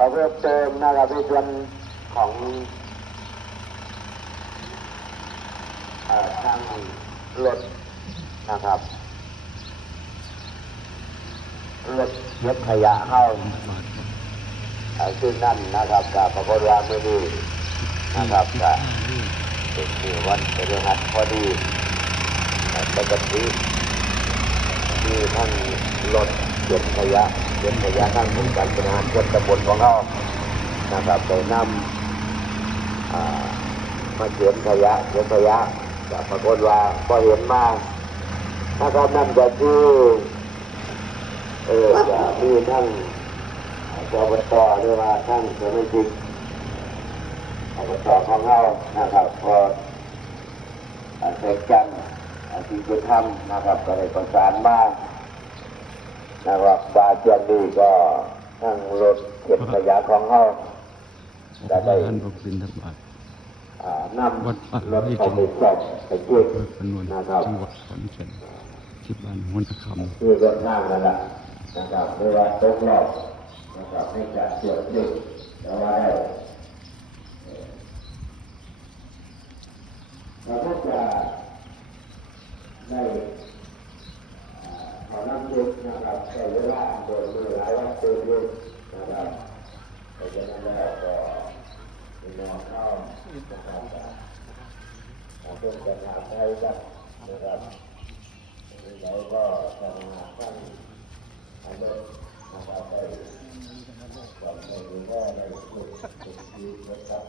เราเพิ่มเติมนะครับในส่วนของทางรถนะครับรถเก็บขยะเข้าซึ่งนั่นนะครับกับปรากฏว่าเมื่อนี้นะครับกับเป็นวันพฤหัสพอดีปกติมีทั้งรถเก็บขยะทั้งองค์การบริหารส่วนตำบลของเรานะครับไปนำมาเก็บขยะกับปรากฏว่าพอเห็นมานะครับนั่นก็คือจะมีทั้งอบตหรือว่าทั้งสมาชิกอบตของเรานะครับพอเสร็จกันที่จะทำนะครับก็ได้ประสานมานะครับบาเจียนนี่ก็ทั้งรถเก็บขยะของเราจะได้นำรถไปติดต่อไปเก็บนะครับจังหวัดขอนแก่นที่บ้านหัวตะคำคือรถนั่งนั่นแหละนะครับไม่ว่าตกรอบนะครับให้จัดเกี่ยวดึกแต่ว่าได้เราก็จะได้ขอน้ำเย็นนะครับใช้เวลาโดยหลายวันเต็มเย็นนะครับเพราะฉะนั้นแล้วก็นอนเข้านะครับเพื่อจะหาใช้กันนะครับแล้วก็ทำงานตั้งอันเดิมนะครับได้ความในหรือว่าในสุดที่จะทำ